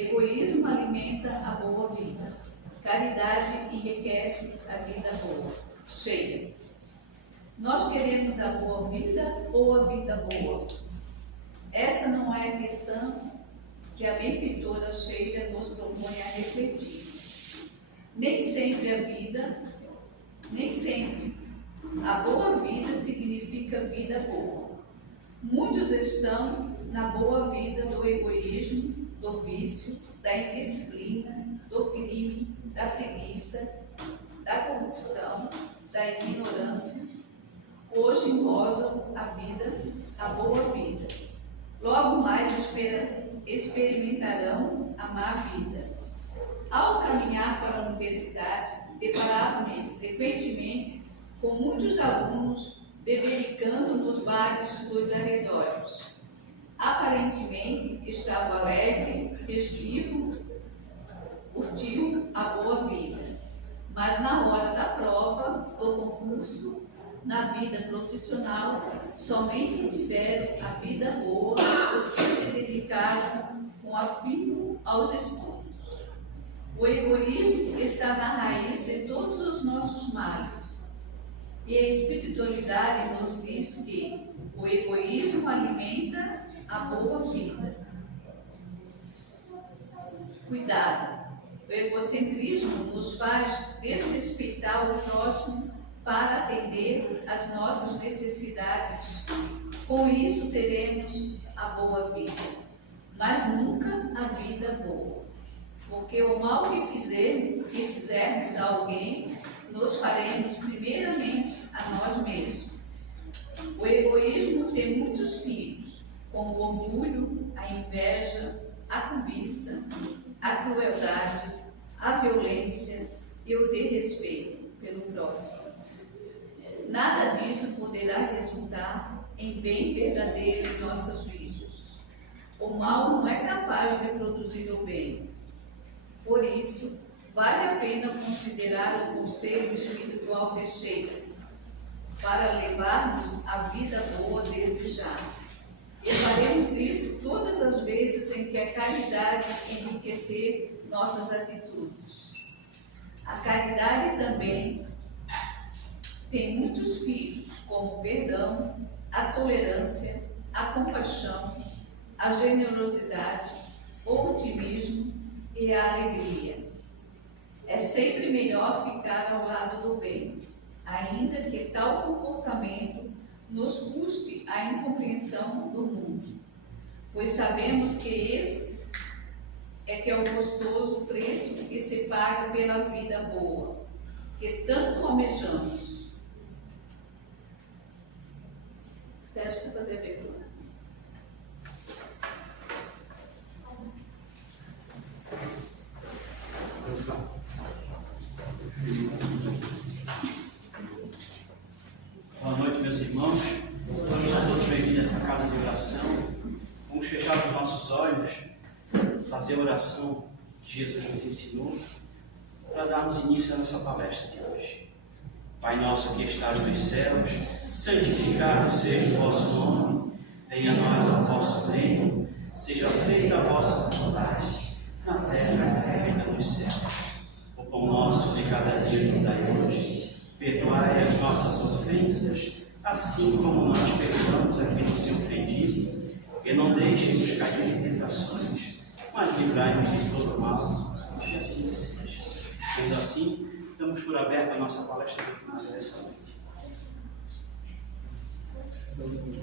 Egoísmo alimenta a boa vida. Caridade enriquece a vida boa, cheia. Nós queremos a boa vida ou a vida boa? Essa não é a questão que a benfeitora Sheila nos propõe a refletir. Nem sempre a boa vida significa vida boa. Muitos estão na boa vida do egoísmo, do vício, da indisciplina, do crime, da preguiça, da corrupção, da ignorância. Hoje gozam a boa vida. Logo mais experimentarão a má vida. Ao caminhar para a universidade, deparava-me frequentemente com muitos alunos bebericando nos bares dos arredores. Aparentemente estavam alegre, festivo, curtiu a boa vida. Mas na hora da prova, do concurso, na vida profissional, somente tiveram a vida boa os que se dedicaram com afinco aos estudos. O egoísmo está na raiz de todos os nossos males. E a espiritualidade nos diz que o egoísmo alimenta a boa vida. Cuidado! O egocentrismo nos faz desrespeitar o próximo para atender às nossas necessidades. Com isso teremos a boa vida, mas nunca a vida boa. Porque o mal que fizermos a alguém, nos faremos primeiramente a nós mesmos. O egoísmo tem muitos filhos, como o orgulho, a inveja, a cobiça, a crueldade, a violência e o desrespeito pelo próximo. Nada disso poderá resultar em bem verdadeiro em nossas vidas. O mal não é capaz de produzir o bem. Por isso, vale a pena considerar o conselho espiritual de Sheila para levarmos a vida boa desejada. E faremos isso todas as vezes em que a caridade enriquecer nossas atitudes. A caridade também tem muitos filhos, como o perdão, a tolerância, a compaixão, a generosidade, o otimismo e a alegria. É sempre melhor ficar ao lado do bem, ainda que tal comportamento nos custe a incompreensão do mundo, pois sabemos que esse é o custoso preço que se paga pela vida boa, que tanto almejamos. Sérgio, quer fazer a pergunta? Boa noite, meus irmãos. Sejam todos bem-vindos a essa casa de oração. Vamos fechar os nossos olhos, fazer a oração que Jesus nos ensinou, para darmos início à nossa palestra de hoje. Pai nosso que estás nos céus, santificado seja o vosso nome, venha a nós o vosso reino, seja feita a vossa vontade, na terra como é feita nos céus. O pão nosso de cada dia nos dai hoje, perdoai as nossas ofensas, assim como nós perdoamos a quem nos tem ofendido, e não deixem-nos cair em tentações, mas livrai-nos de todo mal, e assim seja. Sendo assim, damos por aberta a nossa palestra doutrinária dessa noite. Boa noite.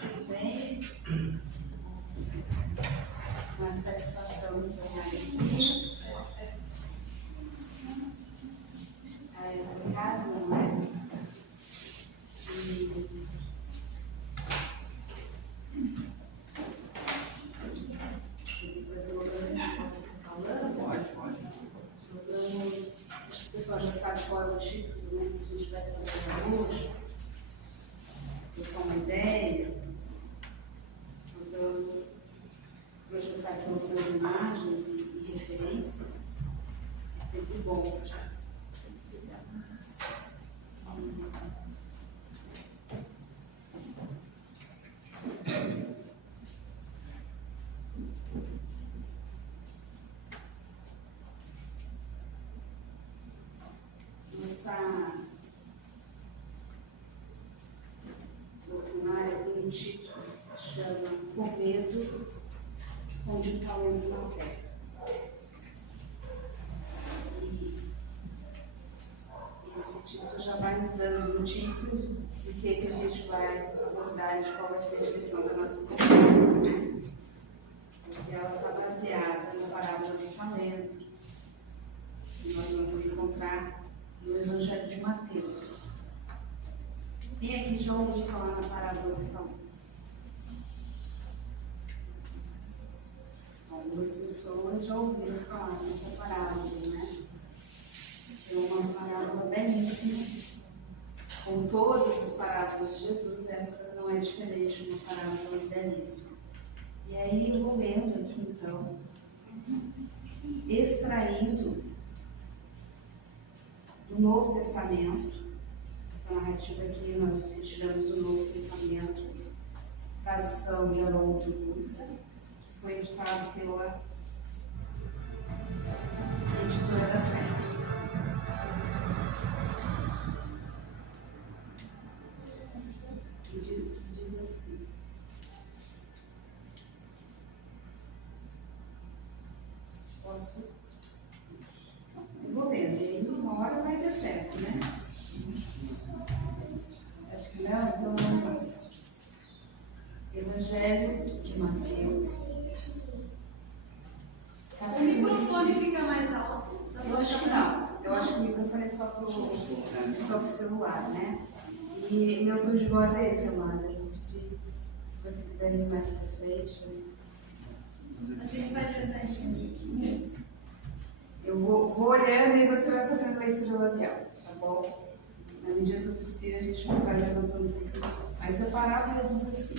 Tudo bem? Uma satisfação muito aqui. A essa casa, não é? chama Por Medo, Esconde o Talento na Terra. E esse título já vai nos dando notícias do que a gente vai abordar, de qual vai ser a direção da nossa conversa, né? Porque ela está baseada na parábola dos talentos, que nós vamos encontrar no Evangelho de Mateus. Quem aqui já ouviu falar na parábola dos talentos? Algumas pessoas já ouviram falar nessa parábola, né? É uma parábola belíssima. Com todas as parábolas de Jesus, essa não é diferente de uma parábola belíssima. E aí eu vou lendo aqui então, extraindo do Novo Testamento. Essa narrativa aqui nós tiramos do Novo Testamento, tradução de Haroldo Dutra, que foi editado pela Editora da Fé. Diz assim: posso? Eu vou lendo, e aí uma hora vai dar certo, né? Acho que não, então vamos. Evangelho de Mateus. O microfone fica mais alto? Eu acho que não. Eu acho que o microfone é só para o celular, né? E meu tom de voz é esse, Amanda. Se você quiser ir mais para frente. A gente vai tentar diminuir isso. Eu vou olhando e você vai fazendo leitura labial, tá bom? Na medida do possível, a gente vai levantando um pouquinho. Mas a parábola diz assim: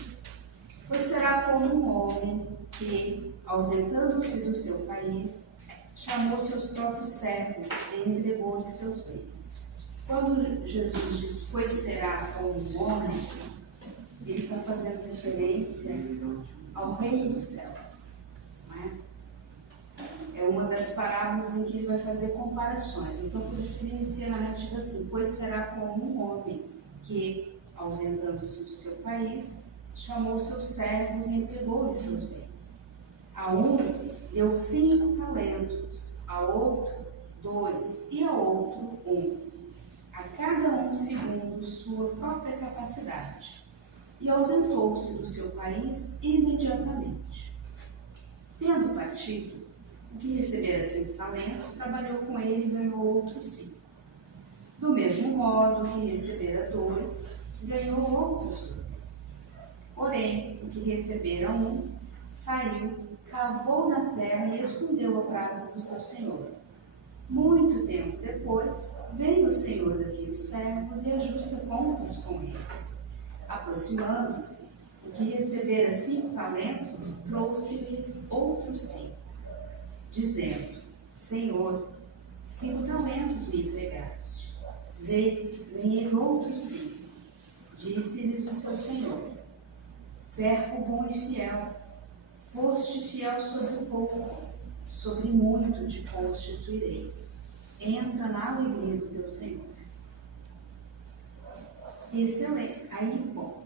pois será como um homem que, ausentando-se do seu país, chamou seus próprios servos e entregou-lhes seus bens. Quando Jesus diz, pois será como um homem, ele está fazendo referência ao reino dos céus. Não é? É uma das parábolas em que ele vai fazer comparações. Então, por isso ele inicia a narrativa assim: pois será como um homem que, ausentando-se do seu país, chamou seus servos e entregou-lhes seus bens. A um deu 5 talentos, a outro 2 e a outro 1, a cada um segundo sua própria capacidade. E ausentou-se do seu país imediatamente. Tendo partido, o que recebera 5 talentos, trabalhou com ele e ganhou outros 5. Do mesmo modo, o que recebera 2, ganhou outros 2. Porém, o que recebera 1, saiu, cavou na terra e escondeu a prata do seu senhor. Muito tempo depois, veio o senhor daqueles servos e ajusta contas com eles. Aproximando-se, o que recebera 5 talentos, trouxe-lhes outros 5, dizendo: Senhor, 5 talentos me entregaste. Ganhei outros 5. Disse-lhes o seu senhor: servo bom e fiel, foste fiel sobre o pouco, sobre muito te constituirei. Entra na alegria do teu Senhor. Excelente. Aí, bom,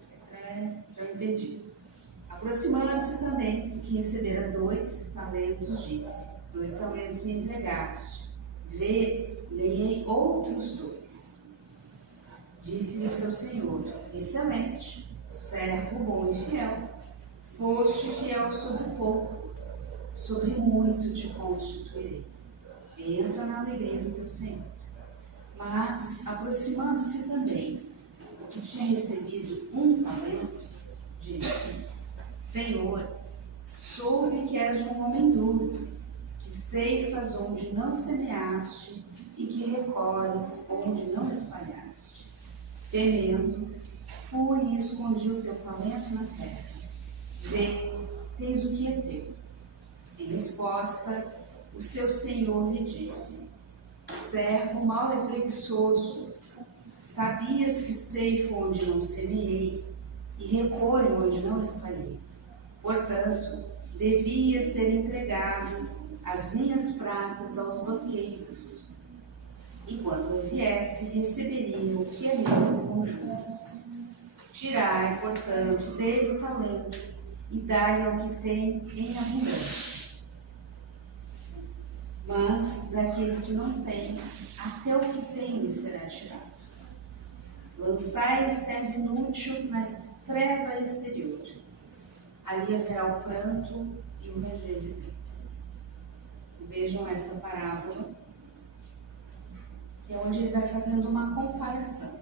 já me perdi. Aproximando-se também, o que recebera 2 talentos, disse: 2 talentos me entregaste. Ganhei outros 2. Disse-lhe o seu Senhor: excelente, servo bom e fiel, foste fiel sobre pouco, sobre muito te constituirei. Entra na alegria do teu Senhor. Mas, aproximando-se também, o que tinha recebido 1 talento, disse: Senhor, soube que és um homem duro, que ceifas onde não semeaste e que recolhes onde não espalhaste. Temendo, fui e escondi o teu talento na terra. Vê, tens o que é teu. Em resposta, o seu senhor lhe disse: servo mau e preguiçoso, sabias que ceifo onde não semeei e recolho onde não espalhei. Portanto, devias ter entregado as minhas pratas aos banqueiros, e quando eu viesse, receberiam o que é meu com juros. Tirai, portanto, dele o talento e dai ao que tem em abundância. Mas daquele que não tem, até o que tem lhe será tirado. Lançai o servo inútil na treva exterior. Ali haverá o pranto e o ranger de dentes. Vejam essa parábola, que é onde ele vai fazendo uma comparação.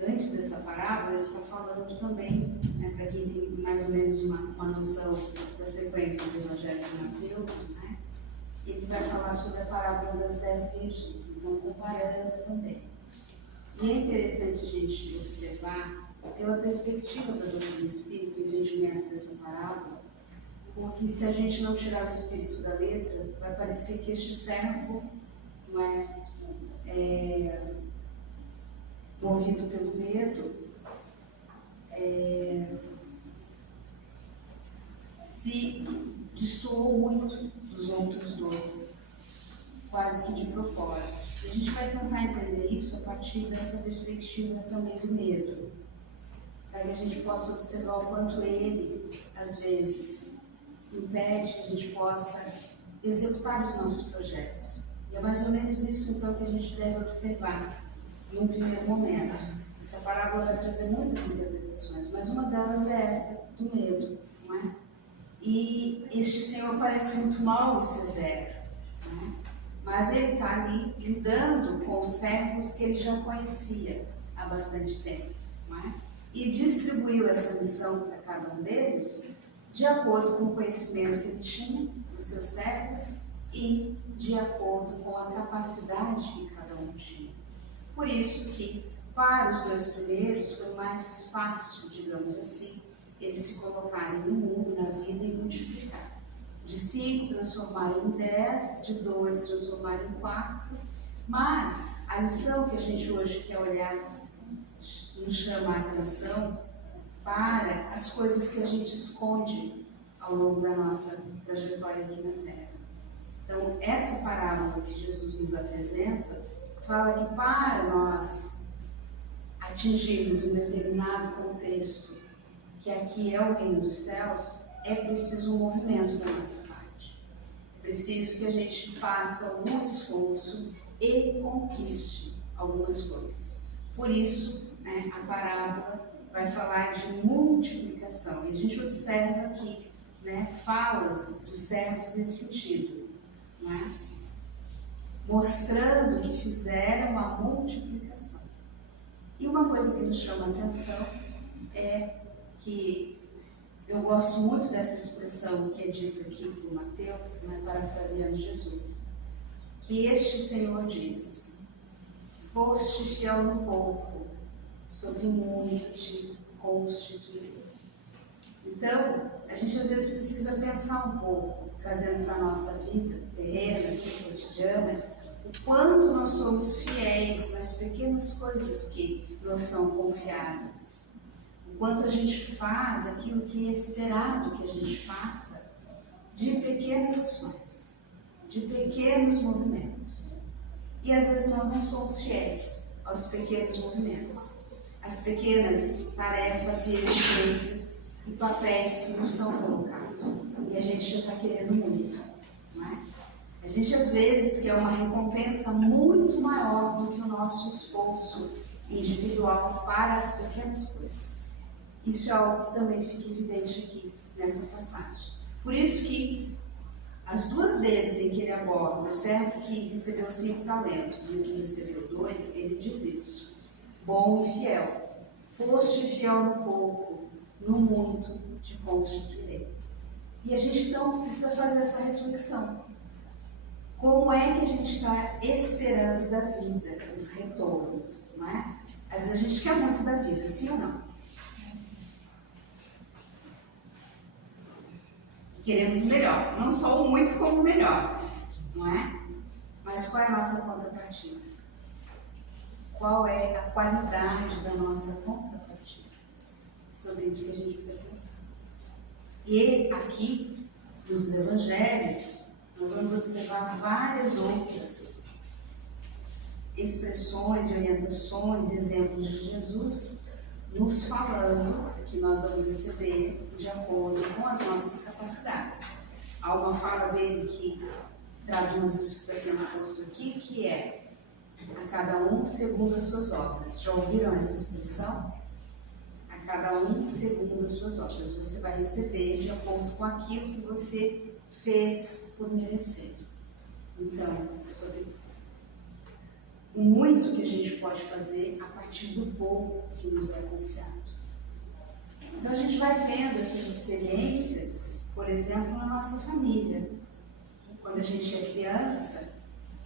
Antes dessa parábola, ele está falando também, né, para quem tem mais ou menos uma noção da sequência do Evangelho de Mateus, né, ele vai falar sobre a parábola das 10 virgens, então comparando também. E é interessante a gente observar, pela perspectiva da doutrina espírita, o entendimento dessa parábola, porque se a gente não tirar o espírito da letra, vai parecer que este servo não é movido pelo medo, se destoou muito dos outros dois, quase que de propósito. E a gente vai tentar entender isso a partir dessa perspectiva também do medo, para que a gente possa observar o quanto ele, às vezes, impede que a gente possa executar os nossos projetos. E é mais ou menos isso, então, que a gente deve observar num primeiro momento. Essa parábola vai trazer muitas interpretações, mas uma delas é essa, do medo, não é? E este Senhor parece muito mau e severo, não é? Mas ele está ali lidando com os servos que ele já conhecia há bastante tempo, não é? E distribuiu essa missão para cada um deles de acordo com o conhecimento que ele tinha dos seus servos e de acordo com a capacidade que cada um tinha. Por isso que, para os dois primeiros, foi mais fácil, digamos assim, eles se colocarem no mundo, na vida e multiplicar. De 5 transformarem em 10, de 2 transformarem em 4, mas a lição que a gente hoje quer olhar nos chama a atenção para as coisas que a gente esconde ao longo da nossa trajetória aqui na Terra. Então, essa parábola que Jesus nos apresenta fala que para nós atingirmos um determinado contexto, que aqui é o reino dos céus, é preciso um movimento da nossa parte. É preciso que a gente faça algum esforço e conquiste algumas coisas. Por isso, né, a parábola vai falar de multiplicação. E a gente observa aqui, né, falas dos servos nesse sentido, não é? Mostrando que fizeram uma multiplicação. E uma coisa que nos chama a atenção é que eu gosto muito dessa expressão que é dita aqui por Mateus, né, parafraseando Jesus, que este Senhor diz: foste fiel no pouco, sobre muito te constituirei. Então, a gente às vezes precisa pensar um pouco, trazendo para a nossa vida terrena, cotidiana, o quanto nós somos fiéis nas pequenas coisas que nos são confiadas. O quanto a gente faz aquilo que é esperado que a gente faça, de pequenas ações, de pequenos movimentos. E às vezes nós não somos fiéis aos pequenos movimentos, às pequenas tarefas e exigências e papéis que nos são colocados. E a gente já está querendo muito, não é? A gente às vezes quer uma recompensa muito maior do que o nosso esforço individual para as pequenas coisas. Isso é algo que também fica evidente aqui nessa passagem. Por isso que as 2 vezes em que ele aborda o servo que recebeu 5 talentos e o que recebeu 2, ele diz isso: bom e fiel, foste fiel no pouco, no muito te constituirei. E a gente então precisa fazer essa reflexão. Como é que a gente está esperando da vida os retornos, não é? Às vezes a gente quer muito da vida, sim ou não? Queremos o melhor, não só o muito como o melhor, não é? Mas qual é a nossa contrapartida? Qual é a qualidade da nossa contrapartida? É sobre isso que a gente precisa pensar. E aqui, nos evangelhos, nós vamos observar várias outras expressões, orientações, exemplos de Jesus nos falando que nós vamos receber de acordo com as nossas capacidades. Há uma fala dele que traduz isso que está sendo posto aqui, que é a cada um segundo as suas obras. Já ouviram essa expressão? A cada um segundo as suas obras. Você vai receber de acordo com aquilo que você fez por merecer. Então, sobre o muito que a gente pode fazer a partir do pouco que nos é confiado. Então a gente vai tendo essas experiências, por exemplo, na nossa família. Quando a gente é criança,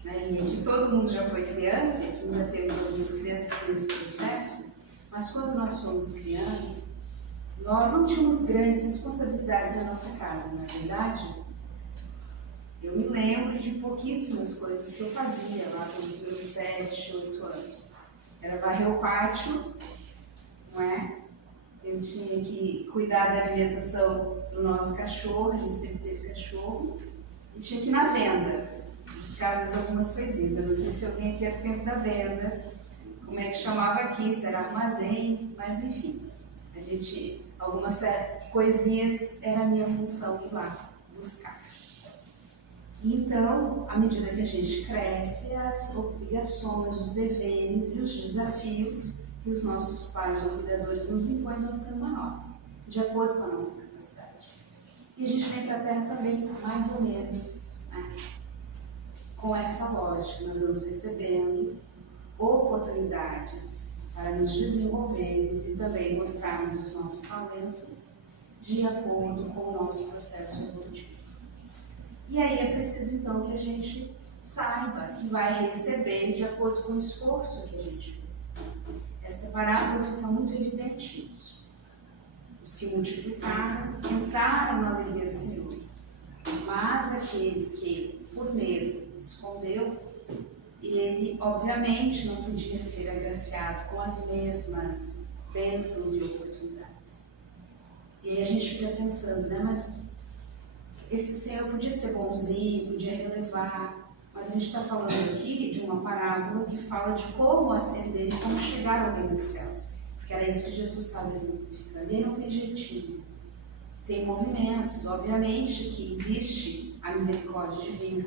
né, e aqui todo mundo já foi criança, e aqui ainda temos algumas crianças nesse processo, mas quando nós fomos crianças, nós não tínhamos grandes responsabilidades na nossa casa, não é verdade? Eu me lembro de pouquíssimas coisas que eu fazia lá pelos meus 7, 8 anos. Era varrer o pátio, não é? Eu tinha que cuidar da alimentação do nosso cachorro, a gente sempre teve cachorro, e tinha que ir na venda, buscar às vezes algumas coisinhas. Eu não sei se alguém aqui é do tempo da venda, como é que chamava aqui, se era armazém, mas enfim, a gente, algumas coisinhas era a minha função ir lá buscar. Então, à medida que a gente cresce, as obrigações, os deveres e os desafios que os nossos pais ou cuidadores nos impõem vão ficando maiores, de acordo com a nossa capacidade. E a gente vem para a Terra também, mais ou menos, né, com essa lógica. Nós vamos recebendo oportunidades para nos desenvolvermos e também mostrarmos os nossos talentos de acordo com o nosso processo evolutivo. E aí é preciso então que a gente saiba que vai receber de acordo com o esforço que a gente fez. Esta parábola fica muito evidente isso. Os que multiplicaram entraram na alegria do Senhor, mas aquele que por medo escondeu, ele obviamente não podia ser agraciado com as mesmas bênçãos e oportunidades. E aí a gente fica pensando, né, mas esse Senhor podia ser bonzinho, podia relevar, mas a gente está falando aqui de uma parábola que fala de como ascender e como chegar ao reino dos céus. Porque era isso que Jesus estava exemplificando. E aí não tem jeitinho. Tem movimentos, obviamente que existe a misericórdia divina,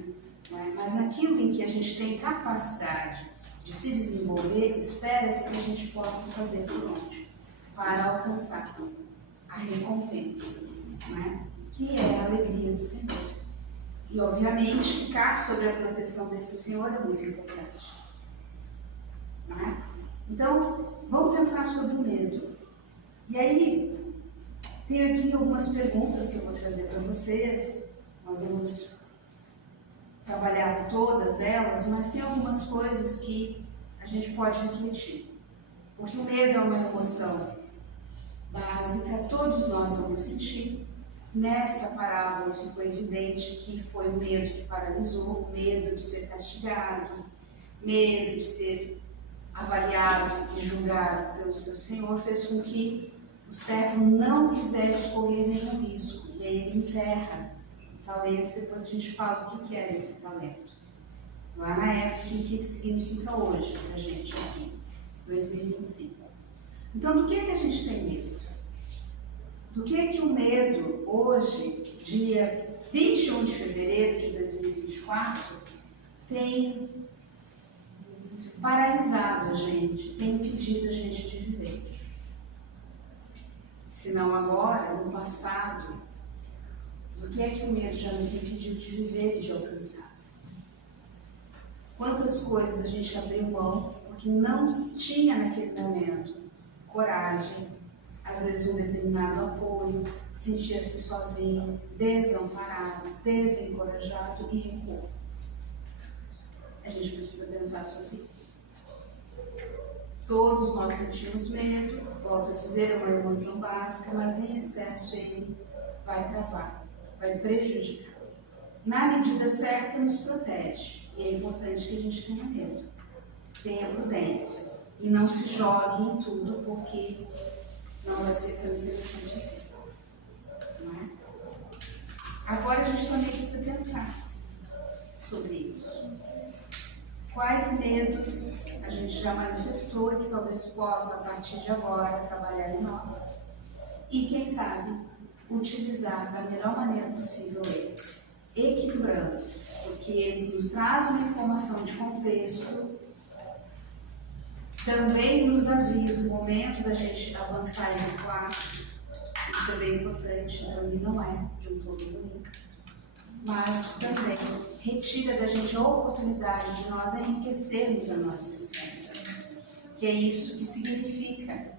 né? Mas naquilo em que a gente tem capacidade de se desenvolver, espera-se que a gente possa fazer por onde? Para alcançar a recompensa, né? Que é a alegria do Senhor. E, obviamente, ficar sob a proteção desse Senhor é muito importante. Não é? Então, vamos pensar sobre o medo. E aí, tem aqui algumas perguntas que eu vou trazer para vocês. Nós vamos trabalhar todas elas, mas tem algumas coisas que a gente pode refletir. Porque o medo é uma emoção básica, todos nós vamos sentir. Nesta parábola ficou evidente que foi o medo que paralisou, o medo de ser castigado, medo de ser avaliado e julgado pelo seu Senhor, fez com que o servo não quisesse correr nenhum risco. E aí ele enterra o talento, depois a gente fala o que era esse talento. Lá na época, o que significa hoje para a gente aqui, 2025. Então, do que a gente tem medo? Do que o medo, hoje, dia 21 de fevereiro de 2024, tem paralisado a gente, tem impedido a gente de viver? Se não agora, no passado, do que o medo já nos impediu de viver e de alcançar? Quantas coisas a gente abriu mão porque não tinha naquele momento coragem, às vezes um determinado apoio, sentia-se sozinho, desamparado, desencorajado e recuou. A gente precisa pensar sobre isso. Todos nós sentimos medo, volto a dizer, é uma emoção básica, mas em excesso ele vai travar, vai prejudicar. Na medida certa nos protege, e é importante que a gente tenha medo, tenha prudência e não se jogue em tudo, porque não vai ser tão interessante assim. Não é? Agora a gente também precisa pensar sobre isso. Quais medos a gente já manifestou e que talvez possa, a partir de agora, trabalhar em nós? e, quem sabe, utilizar da melhor maneira possível ele, equilibrando, porque ele nos traz uma informação de contexto, também nos avisa o momento da gente avançar e recuar. Isso é bem importante, então ele não é de um todo bonito. Mas também retira da gente a oportunidade de nós enriquecermos a nossa existência. Que é isso que significa,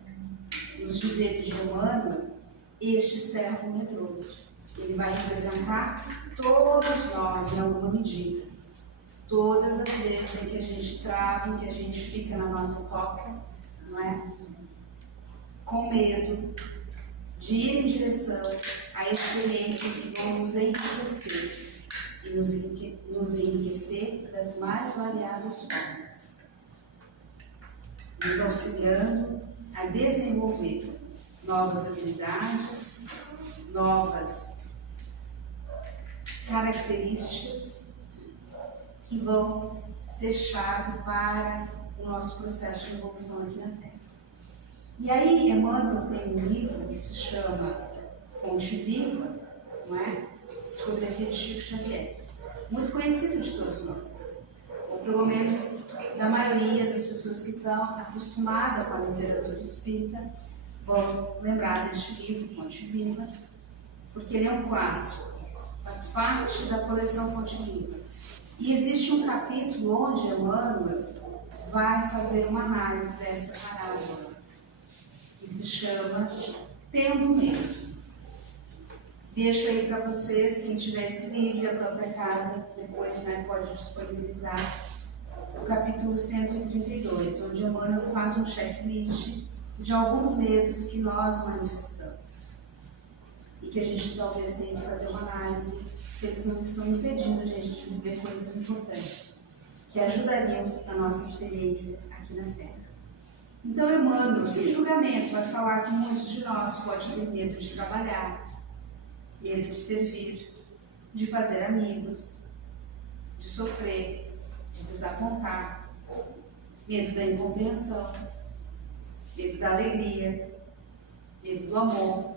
nos dizeres de Emmanuel, este servo medroso. Ele vai representar todos nós em alguma medida. Todas as vezes em que a gente trava, em que a gente fica na nossa toca, não é? Com medo de ir em direção a experiências que vão nos enriquecer e nos enriquecer das mais variadas formas, nos auxiliando a desenvolver novas habilidades, novas características que vão ser chave para o nosso processo de evolução aqui na Terra. E aí, Emmanuel tem um livro que se chama Fonte Viva, não é? Psicografia de Chico Xavier, muito conhecido de todos nós, ou pelo menos da maioria das pessoas que estão acostumadas com a literatura espírita, vão lembrar deste livro, Fonte Viva, porque ele é um clássico, faz parte da coleção Fonte Viva. E existe um capítulo onde Emmanuel vai fazer uma análise dessa parábola, que se chama Tendo Medo. Deixo aí para vocês, quem tiver esse livro, a própria casa, depois, né, pode disponibilizar o capítulo 132, onde Emmanuel faz um checklist de alguns medos que nós manifestamos. E que a gente talvez tenha que fazer uma análise se eles não estão impedindo a gente de viver coisas importantes, que ajudariam na nossa experiência aqui na Terra. Então, Emmanuel, sem julgamento, vai falar que muitos de nós podem ter medo de trabalhar, medo de servir, de fazer amigos, de sofrer, de desapontar, medo da incompreensão, medo da alegria, medo do amor,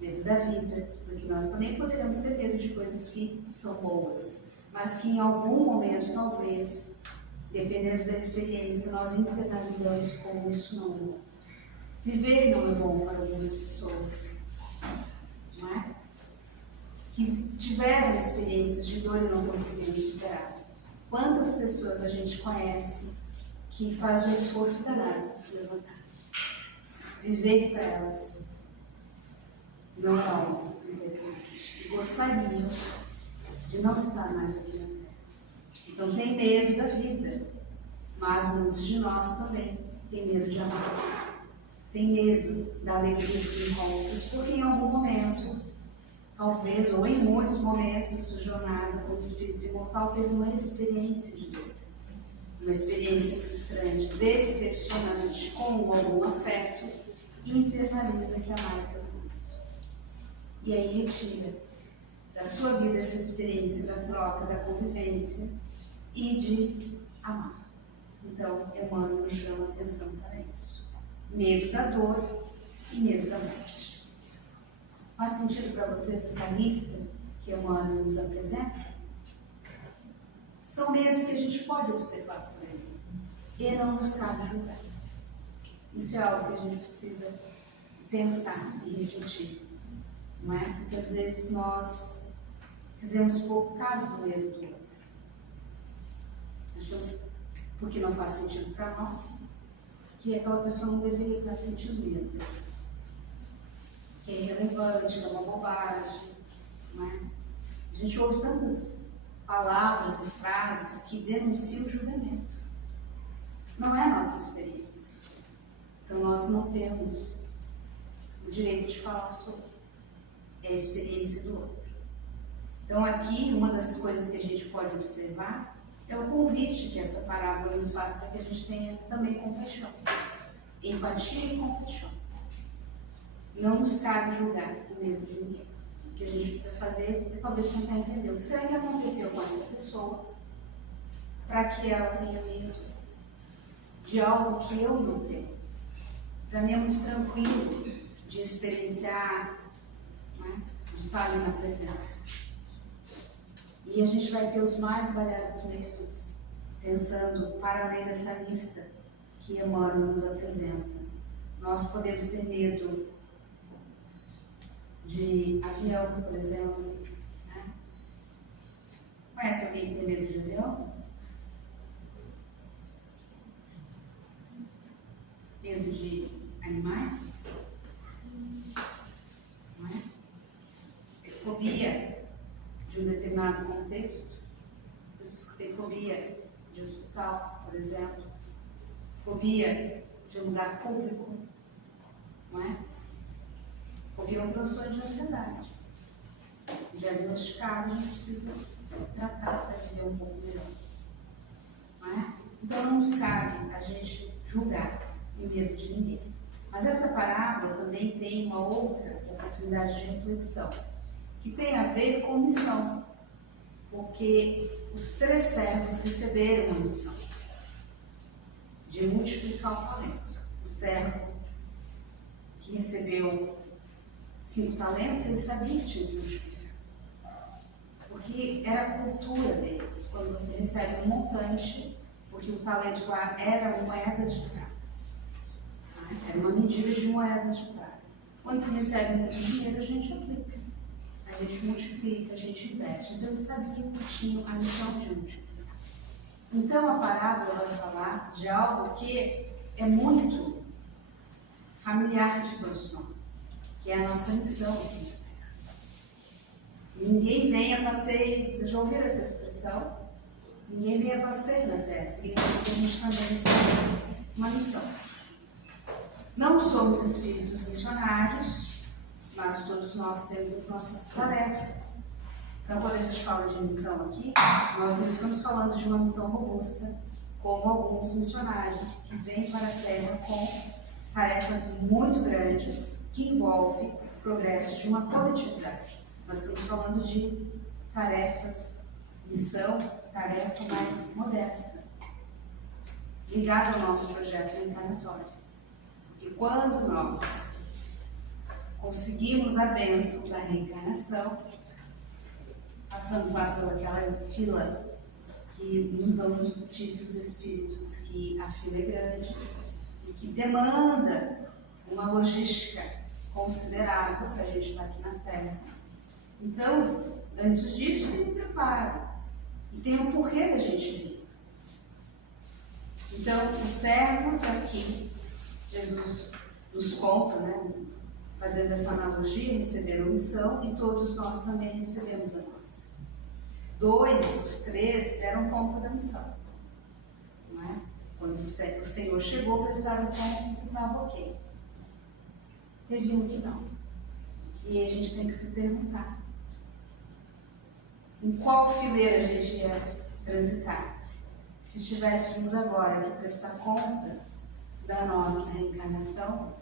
medo da vida, porque nós também poderemos ter medo de coisas que são boas, mas que em algum momento, talvez, dependendo da experiência, nós internalizamos como isso não é bom. Viver não é bom para algumas pessoas, não é? Que tiveram experiências de dor e não conseguiram superar. Quantas pessoas a gente conhece que faz um esforço danado para se levantar? Viver para elas não é algo interessante. Gostariam de não estar mais aqui na Terra. Então tem medo da vida, mas muitos de nós também têm medo de amar. Tem medo da alegria dos encontros, porque em algum momento, talvez, ou em muitos momentos da sua jornada como espírito imortal, teve uma experiência de dor. Uma experiência frustrante, decepcionante, com algum afeto, e internaliza que amar é precioso. E aí retira da sua vida essa experiência da troca, da convivência e de amar. Então, Emmanuel chama a atenção para isso. Medo da dor e medo da morte. Faz sentido para vocês essa lista que Emmanuel nos apresenta? São medos que a gente pode observar por ele e não nos cabe julgar. Isso é algo que a gente precisa pensar e refletir, não é? Porque às vezes nós fizemos pouco caso do medo do outro. Achamos, porque não faz sentido para nós, que aquela pessoa não deveria estar sentindo medo, que é irrelevante, que é uma bobagem, não é? A gente ouve tantas palavras e frases que denunciam o julgamento. Não é a nossa experiência. Então nós não temos o direito de falar sobre. É a experiência do outro. Então aqui, uma das coisas que a gente pode observar é o convite que essa parábola nos faz para que a gente tenha também compaixão. Empatia e compaixão. Não nos cabe julgar o medo de ninguém. O que a gente precisa fazer é talvez tentar entender o que será que aconteceu com essa pessoa para que ela tenha medo de algo que eu não tenho. Para mim é muito tranquilo de experienciar, né? De estar ali na presença. E a gente vai ter os mais variados meios, pensando para além dessa lista que Emmanuel nos apresenta. Nós podemos ter medo de avião, por exemplo. Né? Conhece alguém que tem medo de avião? Medo de animais? Não é? Fobia de um determinado contexto. Pessoas que têm fobia de hospital, por exemplo. Fobia de um lugar público. Não é? Fobia é um transtorno de ansiedade. Diagnosticado, a gente precisa tratar para viver um pouco melhor. Não é? Então não nos cabe a gente julgar em medo de ninguém. Mas essa parábola também tem uma outra oportunidade de reflexão, que tem a ver com missão. Porque os 3 servos receberam uma missão de multiplicar o talento. O servo que recebeu 5 talentos, ele sabia que tinha que multiplicar. Porque era a cultura deles. Quando você recebe um montante, porque o talento lá era moedas de prata. Era uma medida de moedas de prata. Quando se recebe muito dinheiro, a gente aplica. A gente multiplica, a gente investe. Então, eles sabiam que tinham a missão de multiplicar. Então, a parábola vai falar de algo que é muito familiar de todos nós, que é a nossa missão aqui na Terra. Ninguém vem a passeio, vocês já ouviram essa expressão? Ninguém vem a passeio na Terra, significa que a gente também recebe uma missão. Não somos espíritos missionários, mas todos nós temos as nossas tarefas. Então, quando a gente fala de missão aqui, nós não estamos falando de uma missão robusta, como alguns missionários que vêm para a Terra com tarefas muito grandes, que envolvem o progresso de uma coletividade. Nós estamos falando de tarefas, missão, tarefa mais modesta, ligada ao nosso projeto reencarnatório. E quando nós conseguimos a bênção da reencarnação, passamos lá pelaquela fila que nos dão notícia os espíritos que a fila é grande e que demanda uma logística considerável para a gente estar aqui na Terra. Então, antes disso, tem um preparo e tem um porquê da gente vir. Então, os servos aqui, Jesus nos conta, né, fazendo essa analogia, receberam missão e todos nós também recebemos a nossa. 2 dos 3 deram conta da missão. Não é? Quando o Senhor chegou, prestaram contas e estava ok. Teve um que não. E aí a gente tem que se perguntar: em qual fileira a gente ia transitar? Se tivéssemos agora que prestar contas da nossa reencarnação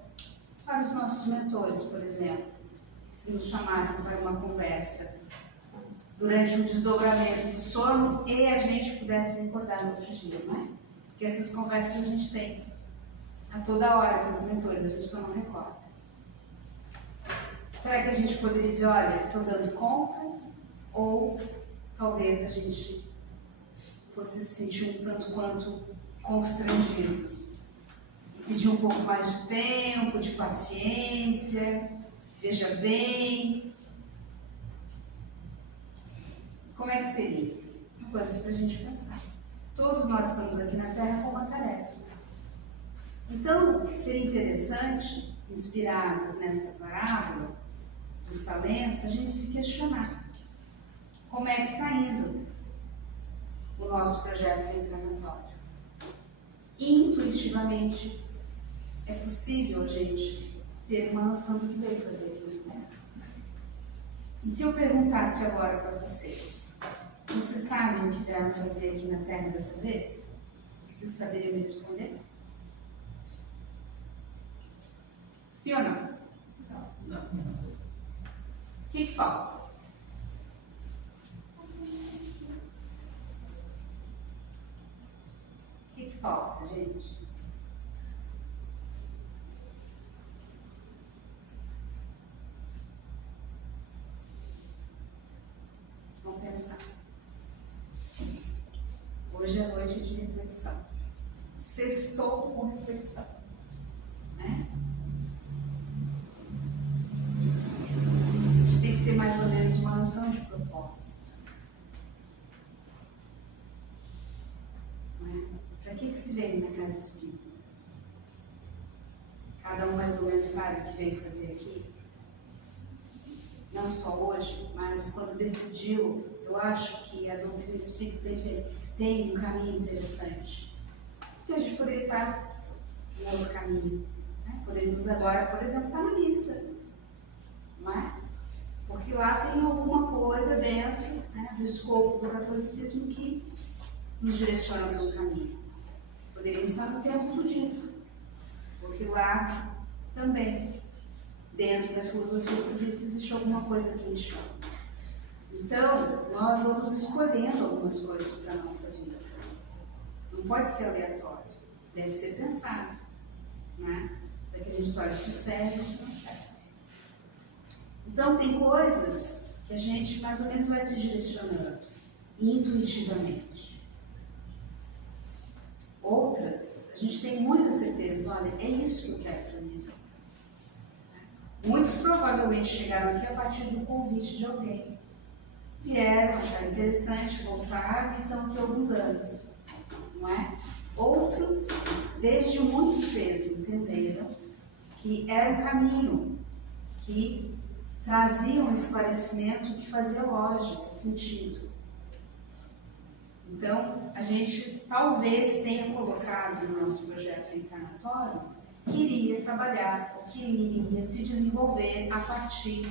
para os nossos mentores, por exemplo, se nos chamassem para uma conversa durante o desdobramento do sono e a gente pudesse recordar no outro dia, não é? Porque essas conversas a gente tem a toda hora com os mentores, a gente só não recorda. Será que a gente poderia dizer, olha, estou dando conta? Ou talvez a gente fosse se sentir um tanto quanto constrangido e pedir um pouco mais de tempo, de paciência, veja bem. Como é que seria? Coisas para a gente pensar. Todos nós estamos aqui na Terra com uma tarefa. Então, seria interessante, inspirados nessa parábola dos talentos, a gente se questionar. Como é que está indo o nosso projeto reencarnatório? Intuitivamente, é possível a gente ter uma noção do que veio fazer aqui na Terra. E se eu perguntasse agora para vocês, vocês sabem o que vieram fazer aqui na Terra dessa vez? Vocês saberiam me responder? Sim ou não? Não. O que falta? O que falta, gente? Hoje é noite de reflexão. Sextou com reflexão. Né? A gente tem que ter mais ou menos uma noção de propósito. Né? Para que se veio na casa espírita? Cada um mais ou menos sabe o que veio fazer aqui. Não só hoje, mas quando decidiu, eu acho que a doutrina espírita tem um caminho interessante. Porque a gente poderia estar em outro caminho. Né? Poderíamos agora, por exemplo, estar na missa. Não é? Porque lá tem alguma coisa dentro, né, do escopo do catolicismo que nos direciona pelo caminho. Poderíamos estar no templo budista. Porque lá também, dentro da filosofia budista, existe alguma coisa que nos chama. Então, nós vamos escolhendo algumas coisas para a nossa vida. Não pode ser aleatório, deve ser pensado. Né? Para que a gente só isso serve, isso não serve. Então, tem coisas que a gente mais ou menos vai se direcionando intuitivamente. Outras, a gente tem muita certeza, olha, é isso que eu quero para a minha vida. Muitos provavelmente chegaram aqui a partir do convite de alguém. Vieram, acharam interessante, voltaram e estão aqui há alguns anos. Não é? Outros, desde muito cedo, entenderam que era um caminho que trazia um esclarecimento que fazia lógica, sentido. Então, a gente talvez tenha colocado no nosso projeto reencarnatório que iria trabalhar, ou que iria se desenvolver a partir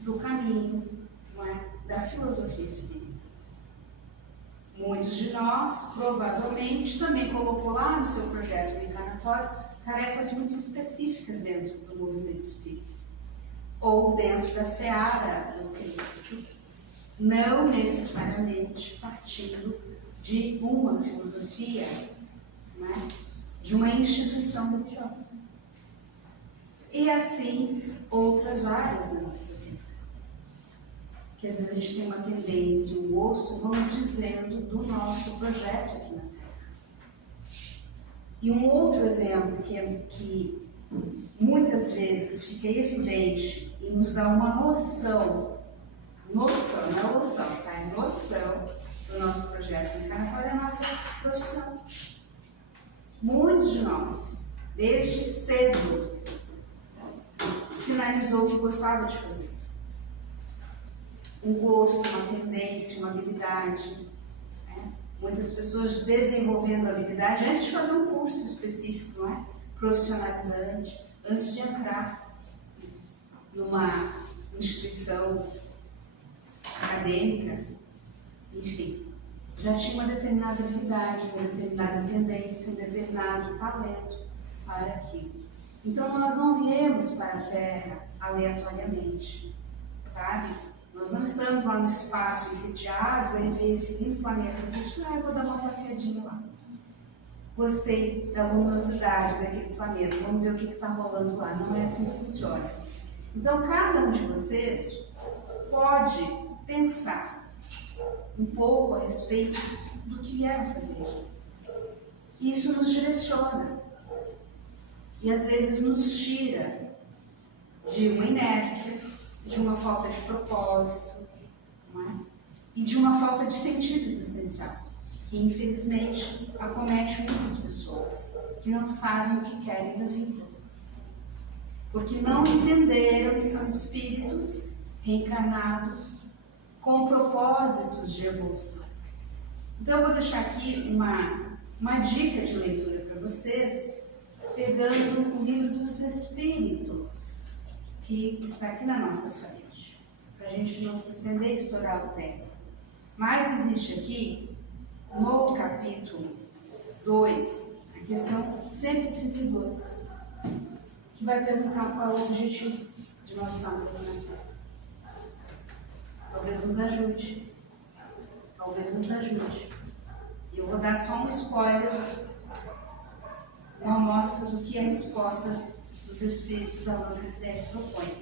do caminho, não é, da filosofia espírita. Muitos de nós, provavelmente, também colocou lá no seu projeto reencarnatório tarefas muito específicas dentro do movimento espírita, ou dentro da seara do Cristo, não necessariamente partindo de uma filosofia, né, de uma instituição religiosa. E assim, outras áreas da nossa vida. Que às vezes a gente tem uma tendência, um gosto, vamos dizendo do nosso projeto aqui na Terra. E um outro exemplo que muitas vezes fica evidente e nos dá uma noção, não é noção, tá? É noção do nosso projeto reencarnatório, é a nossa profissão. Muitos de nós, desde cedo, sinalizou que gostava de fazer. Um gosto, uma tendência, uma habilidade. Né? Muitas pessoas desenvolvendo a habilidade antes de fazer um curso específico, não é? Profissionalizante, antes de entrar numa instituição acadêmica, enfim, já tinha uma determinada habilidade, uma determinada tendência, um determinado talento para aquilo. Então, nós não viemos para a Terra aleatoriamente, sabe? Nós não estamos lá no espaço entediados, aí vê esse lindo planeta, a gente, eu vou dar uma passeadinha lá. Gostei da luminosidade daquele planeta, vamos ver o que está rolando lá. Não é assim que funciona. Então, cada um de vocês pode pensar um pouco a respeito do que vieram fazer aqui. Isso nos direciona e às vezes nos tira de uma inércia, de uma falta de propósito, não é? E de uma falta de sentido existencial, que infelizmente acomete muitas pessoas que não sabem o que querem da vida, porque não entenderam que são espíritos reencarnados com propósitos de evolução. Então eu vou deixar aqui uma dica de leitura para vocês, pegando o livro dos Espíritos, que está aqui na nossa frente, para a gente não se estender e estourar o tempo. Mas existe aqui, no capítulo 2, a questão 132, que vai perguntar qual é o objetivo de nós estarmos aqui na Terra. Talvez nos ajude. Talvez nos ajude. E eu vou dar só um spoiler, uma amostra do que a resposta dos Espíritos Allan Kardec propõe.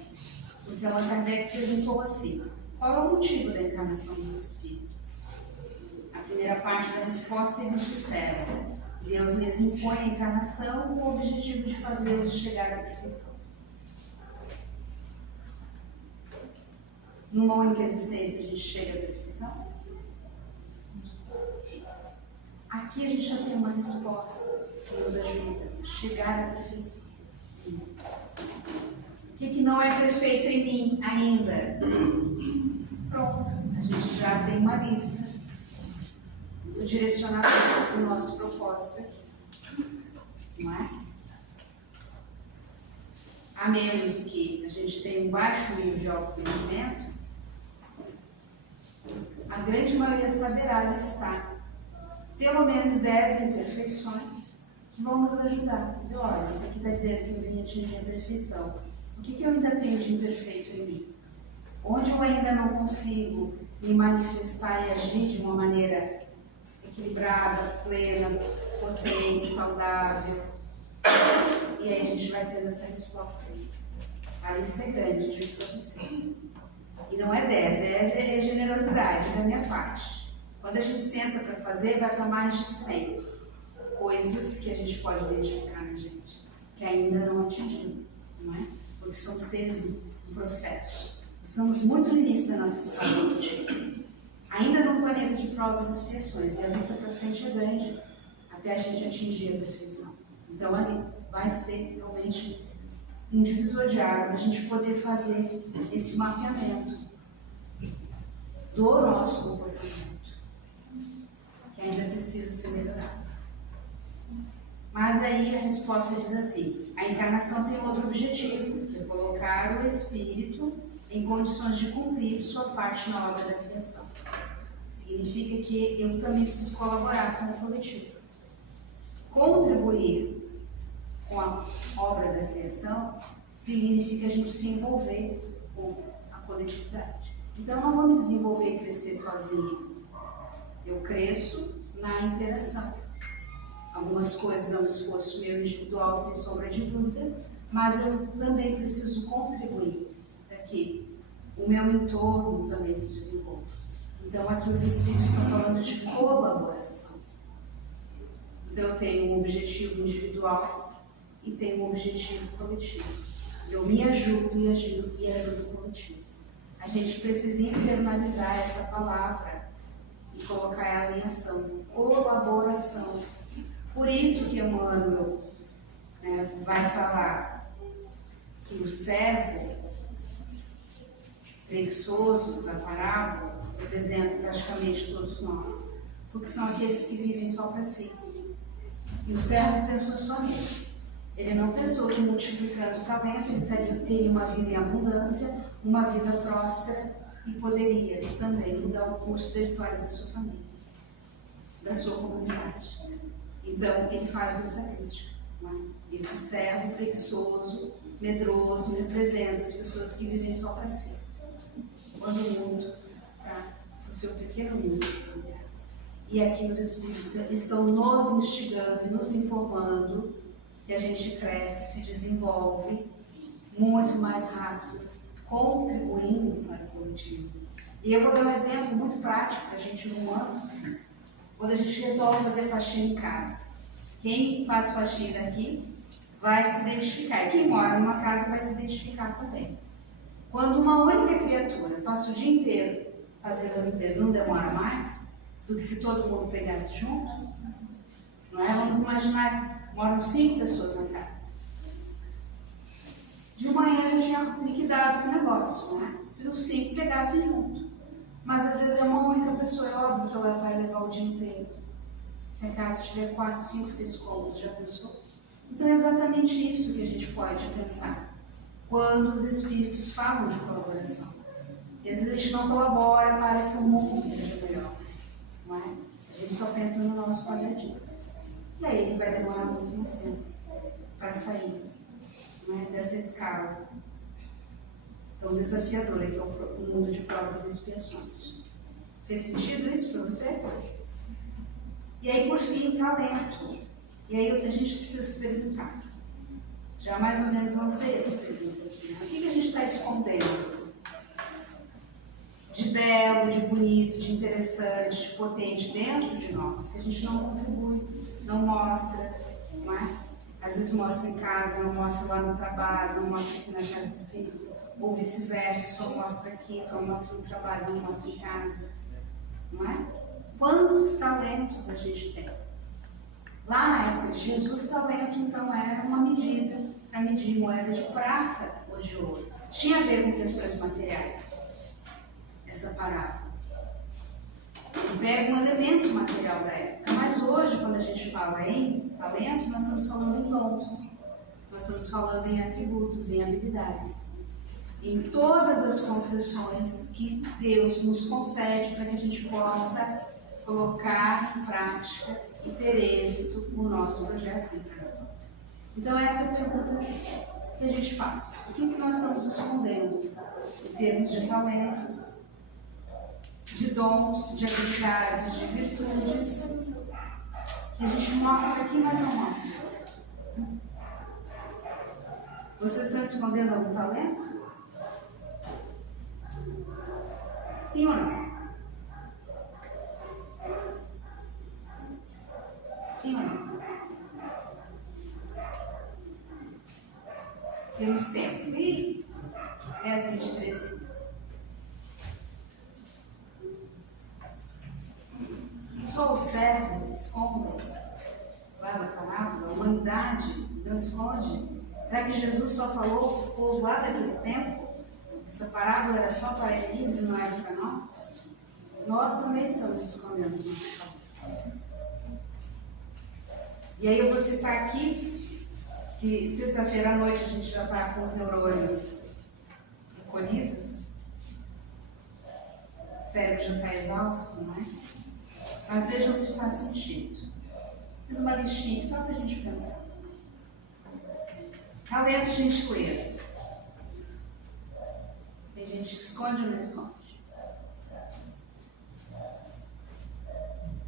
Porque Allan Kardec perguntou assim: qual é o motivo da encarnação dos Espíritos? A primeira parte da resposta, eles disseram: Deus lhes impõe a encarnação com o objetivo de fazê-los chegar à perfeição. Numa única existência a gente chega à perfeição? Aqui a gente já tem uma resposta que nos ajuda a chegar à perfeição. O que não é perfeito em mim ainda? Pronto, a gente já tem uma lista do direcionamento do nosso propósito aqui. Não é? A menos que a gente tenha um baixo nível de autoconhecimento, a grande maioria saberá listar pelo menos 10 imperfeições que vão nos ajudar. Dizer, olha, isso aqui está dizendo que eu vim atingir a perfeição. O que eu ainda tenho de imperfeito em mim? Onde eu ainda não consigo me manifestar e agir de uma maneira equilibrada, plena, potente, saudável? E aí a gente vai tendo essa resposta aí. A lista é grande, eu digo para vocês. E não é 10, 10 é generosidade da minha parte. Quando a gente senta para fazer, vai para mais de 100 coisas que a gente pode identificar na gente, que ainda não atingimos, não é? Porque somos seres em processo. Estamos muito no início da nossa escala evolutiva, ainda no planeta de provas e expiações, e a lista para frente é grande até a gente atingir a perfeição. Então ali vai ser realmente um divisor de águas, a gente poder fazer esse mapeamento do nosso comportamento, que ainda precisa ser melhorado. Mas aí a resposta diz assim: a encarnação tem outro objetivo, que é colocar o espírito em condições de cumprir sua parte na obra da criação. Significa que eu também preciso colaborar com o coletivo. Contribuir com a obra da criação significa a gente se envolver com a coletividade. Então, eu não vou me desenvolver e crescer sozinho. Eu cresço na interação. Algumas coisas é um esforço meu individual, sem sombra de dúvida, mas eu também preciso contribuir para que o meu entorno também se desenvolva. Então, aqui os espíritos estão falando de colaboração. Então, eu tenho um objetivo individual e tenho um objetivo coletivo. Eu me ajudo e ajudo o coletivo. A gente precisa internalizar essa palavra e colocar ela em ação. Colaboração. Por isso que Emmanuel vai falar que o servo preguiçoso da parábola representa praticamente todos nós, porque são aqueles que vivem só para si. E o servo pensou só nele. Ele não pensou que multiplicando o talento ele teria uma vida em abundância, uma vida próspera e poderia também mudar o curso da história da sua família, da sua comunidade. Então, ele faz essa crítica. Não é? Esse servo preguiçoso, medroso, representa as pessoas que vivem só para si. Quando o mundo, para o seu pequeno mundo. E aqui os Espíritos estão nos instigando e nos informando que a gente cresce, se desenvolve muito mais rápido, contribuindo para o coletivo. E eu vou dar um exemplo muito prático para a gente no ano. Quando a gente resolve fazer faxina em casa, quem faz faxina aqui vai se identificar, e quem mora numa casa vai se identificar também. Quando uma única criatura passa o dia inteiro fazendo a limpeza, não demora mais do que se todo mundo pegasse junto? Não é? Vamos imaginar que moram 5 pessoas na casa. De manhã já tinha liquidado o negócio, não é? Se os 5 pegassem junto. Mas às vezes é uma única pessoa, é óbvio que ela vai levar o dia inteiro. Se a casa tiver 4, 5, 6 cômodos, já pensou? Então é exatamente isso que a gente pode pensar quando os espíritos falam de colaboração. E às vezes a gente não colabora para que o mundo seja melhor, não é? A gente só pensa no nosso quadradinho. E aí ele vai demorar muito mais tempo para sair, não é? Dessa escala tão desafiadora que é o mundo de provas e expiações. Fez sentido isso para vocês? E aí, por fim, o talento. E aí a gente precisa se perguntar. Já mais ou menos lancei essa pergunta aqui, né? O que a gente está escondendo? de belo, de bonito, de interessante, de potente dentro de nós, que a gente não contribui, não mostra, não é? Às vezes mostra em casa, não mostra lá no trabalho, não mostra aqui na casa espírita, ou vice-versa, só mostra aqui, só mostra no trabalho, não mostra em casa, não é? Quantos talentos a gente tem? Lá na época de Jesus, talento então era uma medida para medir moeda de prata ou de ouro. Tinha a ver com questões materiais, essa parábola. Ele pega um elemento material da época, mas hoje, quando a gente fala em talento, nós estamos falando em dons, nós estamos falando em atributos, em habilidades, em todas as concessões que Deus nos concede para que a gente possa colocar em prática e ter êxito no nosso projeto reencarnatório. Então, essa é a pergunta que a gente faz. O que nós estamos escondendo em termos de talentos, de dons, de habilidades, de virtudes, que a gente mostra aqui, mas não mostra? Vocês estão escondendo algum talento? Sim ou não? Sim ou não? Temos tempo. E 10h23. Só os servos escondem. Lá na parábola, a humanidade não esconde. Será que Jesus só falou para o povo lá daquele tempo? Essa parábola era só para eles e não era para nós? Nós também estamos escondendo os nossos talentos. E aí eu vou citar aqui que sexta-feira à noite a gente já está com os neurônios recolhidos, o cérebro já está exausto, não é? Mas vejam se faz sentido. Fiz uma listinha só para a gente pensar. Talento, gentileza. Tem gente que esconde ou não esconde?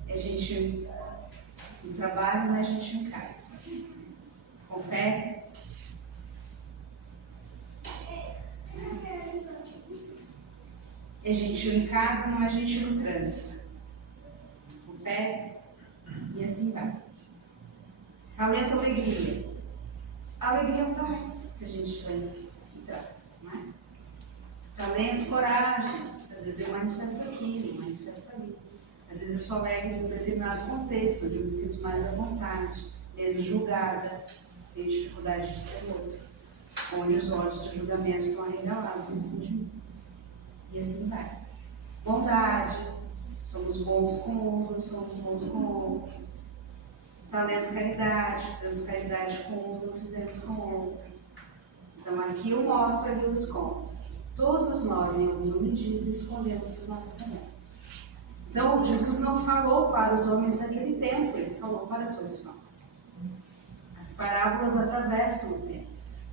É gente no trabalho, não é gente em casa. Confere? É gentil em casa, não é gentil no trânsito. Confere? E assim vai. Talento, alegria. Alegria é um talento que a gente vem e traz, não é? Talento, coragem. Às vezes eu manifesto aqui, eu manifesto ali. Às vezes eu sou alegre em um determinado contexto, onde eu me sinto mais à vontade, menos julgada, tenho dificuldade de ser outra, onde os olhos do julgamento estão arregalados em cima de mim. E assim vai. Bondade, somos bons com uns, não somos bons com outros. Talento, caridade, fizemos caridade com uns, não fizemos com outros. Então aqui eu mostro, ali eu escondo. Todos nós, em alguma medida, escondemos os nossos talentos. Então, Jesus não falou para os homens daquele tempo, ele falou para todos nós. As parábolas atravessam o tempo.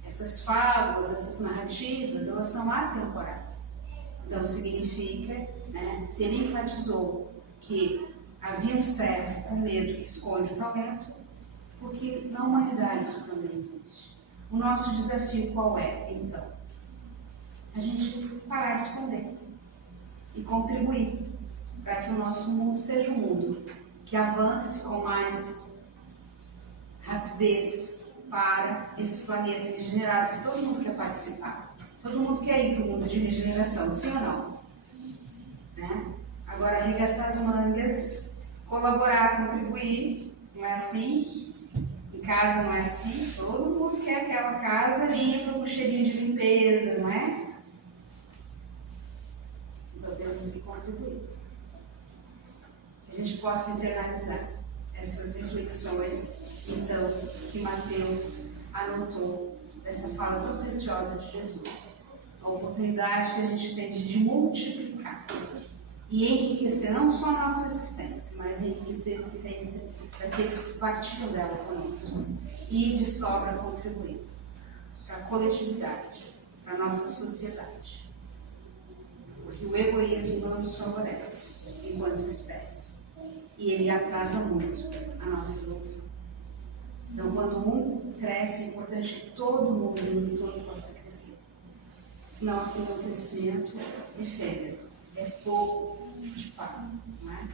Essas fábulas, essas narrativas, elas são atemporais. Então, significa, né, se ele enfatizou que havia um servo com medo que esconde o talento, porque na humanidade isso também existe. O nosso desafio qual é, então? A gente parar de esconder e contribuir para que o nosso mundo seja um mundo que avance com mais rapidez para esse planeta regenerado, que todo mundo quer participar. Todo mundo quer ir para o mundo de regeneração, sim ou não? Né? Agora, arregaçar as mangas, colaborar, contribuir, não é assim? Em casa não é assim? Todo mundo quer aquela casa limpa, com cheirinho de limpeza, não é? Então, temos que contribuir. Que a gente possa internalizar essas reflexões, então, que Mateus anotou dessa fala tão preciosa de Jesus. A oportunidade que a gente tem de multiplicar e enriquecer não só a nossa existência, mas enriquecer a existência daqueles que partilham dela conosco e de sobra contribuir para a coletividade, para a nossa sociedade. Porque o egoísmo não nos favorece enquanto espécie e ele atrasa muito a nossa evolução. Então, quando um cresce, é importante que todo mundo no todo possa crescer. Senão, aquele crescimento é efêmero, é é fogo de pá, não é?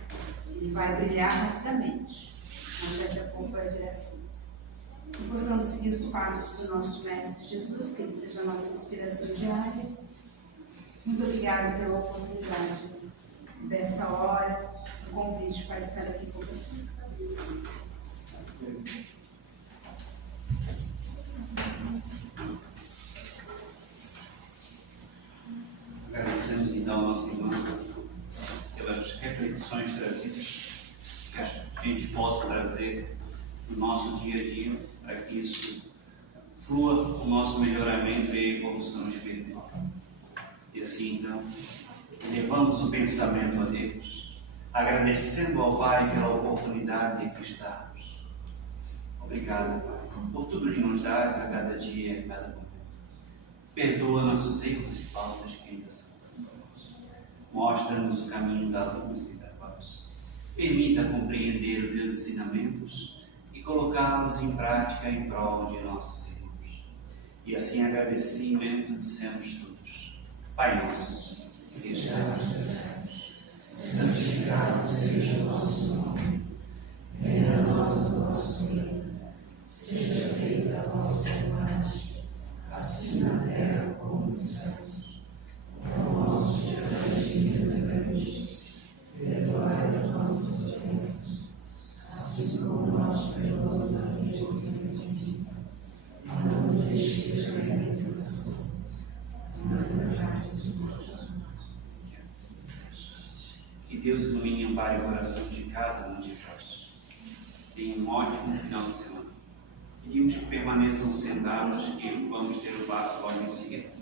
Ele vai brilhar rapidamente, mas daqui a pouco vai virar cinza. Que possamos seguir os passos do nosso Mestre Jesus, que Ele seja a nossa inspiração diária. Muito obrigada pela oportunidade dessa hora, do convite para estar aqui com vocês. Agradecemos então ao nosso irmão pelas reflexões trazidas, que a gente possa trazer no nosso dia a dia, para que isso flua o nosso melhoramento e evolução espiritual. E assim então, elevamos o pensamento a Deus, agradecendo ao Pai pela oportunidade de aqui estarmos. Obrigado, Pai, por tudo que nos dás a cada dia e a cada momento. Perdoa nossos erros e faltas que ainda são tantos. Mostra-nos o caminho da luz e da paz. Permita compreender os teus ensinamentos e colocá-los em prática em prol de nossos irmãos. E assim agradecimento dissemos todos. Pai nosso, que estás nos céus, santificado seja o vosso nome. Venha a nós o vosso reino. Seja feita a vossa vontade, assim na terra como nos céus. O nosso de cada dia nos permite, perdoai as nossas ofensas, assim como nós perdoamos a quem nos tem ofendido. E não nos deixes cair em tentação, mas livrai-nos do mal. Que Deus ilumine e ampare o coração de cada um de nós. Tenha um ótimo final de semana. Pedimos que permaneçam sentados, que vamos ter o passo logo em seguida.